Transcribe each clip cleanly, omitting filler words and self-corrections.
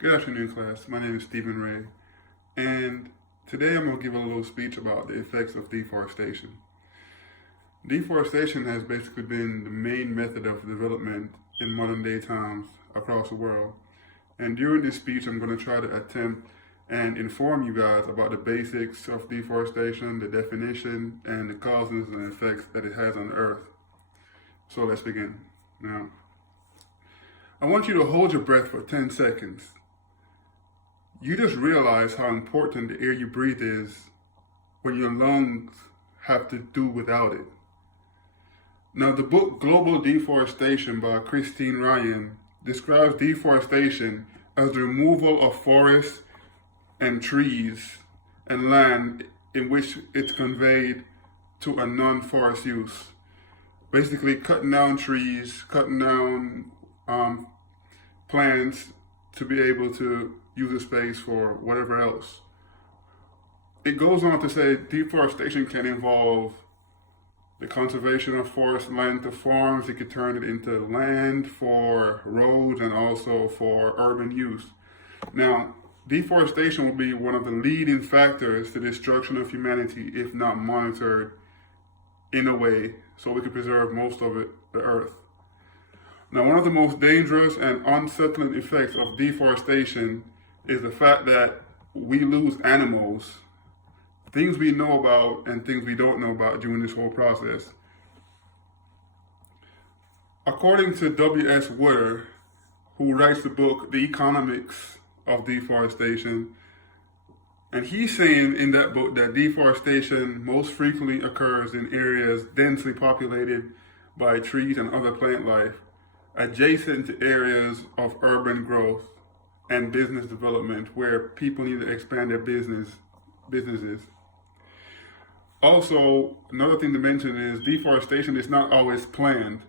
Good afternoon, class. My name is Stephen Ray, and today I'm going to give a little speech about the effects of deforestation. Deforestation has basically been the main method of development in modern day times across the world. And during this speech, I'm going to try to attempt and inform you guys about the basics of deforestation, the definition, and the causes and effects that it has on the earth. So let's begin. Now, I want you to hold your breath for 10 seconds. You just realize how important the air you breathe is when your lungs have to do without it. Now, the book Global Deforestation by Christine Ryan describes deforestation as the removal of forests and trees and land in which it's conveyed to a non-forest use. Basically, cutting down trees, cutting down plants to be able to use the space for whatever else. It goes on to say deforestation can involve the conservation of forest land to farms. It could turn it into land for roads and also for urban use. Now, deforestation will be one of the leading factors to destruction of humanity if not monitored in a way so we can preserve most of it, the earth. Now, one of the most dangerous and unsettling effects of deforestation is the fact that we lose animals, things we know about and things we don't know about during this whole process. According to W.S. Wood, who writes the book, The Economics of Deforestation, and he's saying in that book that deforestation most frequently occurs in areas densely populated by trees and other plant life, adjacent to areas of urban growth and business development where people need to expand their businesses. Also, another thing to mention is deforestation is not always planned.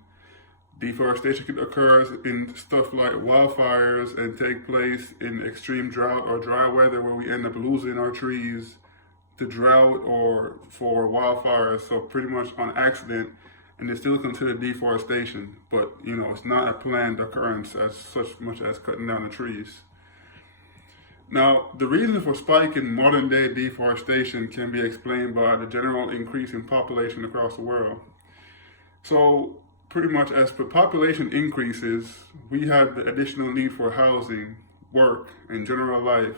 Deforestation can occur in stuff like wildfires and take place in extreme drought or dry weather where we end up losing our trees to drought or for wildfires. So pretty much on accident, and it's still considered deforestation. But it's not a planned occurrence as much as cutting down the trees. Now, the reason for spike in modern day deforestation can be explained by the general increase in population across the world. So, pretty much as the population increases, we have the additional need for housing, work, and general life.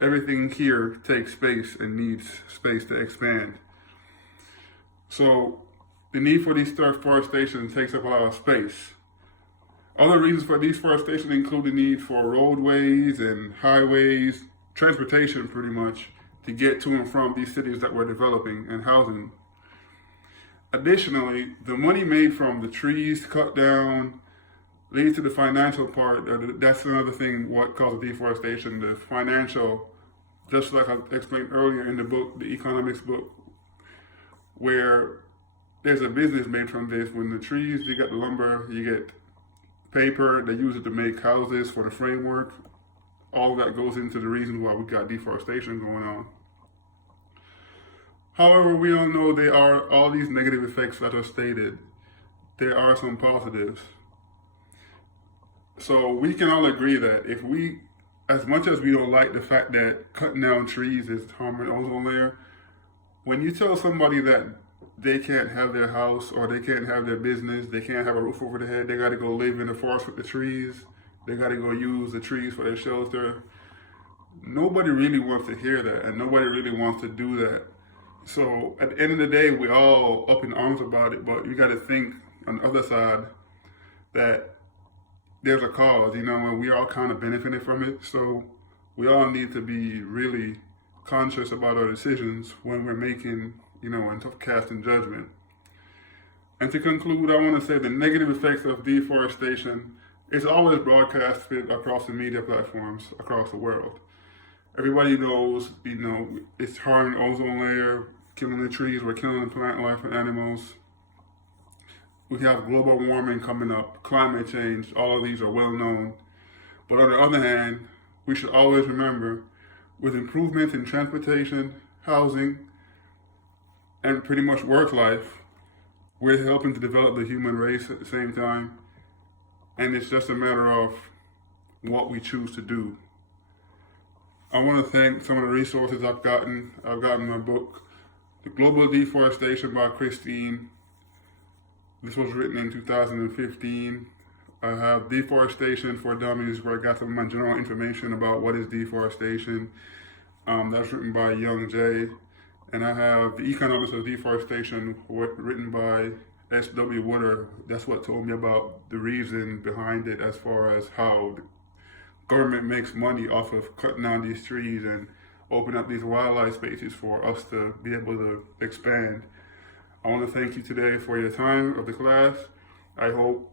Everything here takes space and needs space to expand. So, the need for deforestation takes up a lot of space. Other reasons for deforestation include the need for roadways and highways, transportation pretty much, to get to and from these cities that we're developing and housing. Additionally, the money made from the trees cut down leads to the financial part. That's another thing what causes deforestation, the financial, just like I explained earlier in the book, the economics book, where there's a business made from this. When the trees, you get the lumber, you get paper, they use it to make houses for the framework. All that goes into the reasons why we got deforestation going on. However, we all know there are all these negative effects that are stated. There are some positives. So we can all agree that if we, as much as we don't like the fact that cutting down trees is harming the ozone layer, when you tell somebody that they can't have their house or they can't have their business, they can't have a roof over their head, they gotta go live in the forest with the trees, they gotta go use the trees for their shelter. Nobody really wants to hear that, and nobody really wants to do that. So at the end of the day, we're all up in arms about it, but you gotta think on the other side that there's a cause, and we all kind of benefiting from it. So we all need to be really conscious about our decisions when we're making, and casting judgment. And to conclude, I want to say the negative effects of deforestation is always broadcasted across the media platforms across the world. Everybody knows, it's harming the ozone layer, killing the trees, we're killing the plant life and animals. We have global warming coming up, climate change, all of these are well known. But on the other hand, we should always remember, with improvements in transportation, housing, and pretty much work life, we're helping to develop the human race at the same time. And it's just a matter of what we choose to do. I want to thank some of the resources I've gotten. I've gotten my book, The Global Deforestation by Christine. This was written in 2015. I have Deforestation for Dummies, where I got some of my general information about what is deforestation. That's written by Young J. And I have The Economics of Deforestation, written by S.W. Wooder. That's what told me about the reason behind it, as far as how the government makes money off of cutting down these trees and open up these wildlife spaces for us to be able to expand. I want to thank you today for your time of the class. I hope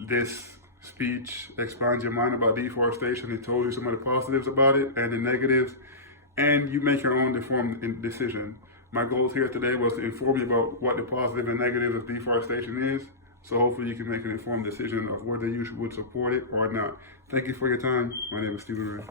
this speech expands your mind about deforestation. It told you some of the positives about it and the negatives, and you make your own informed decision. My goals here today was to inform you about what the positive and negative of deforestation is, so hopefully you can make an informed decision of whether you would support it or not. Thank you for your time. My name is Stephen Ray.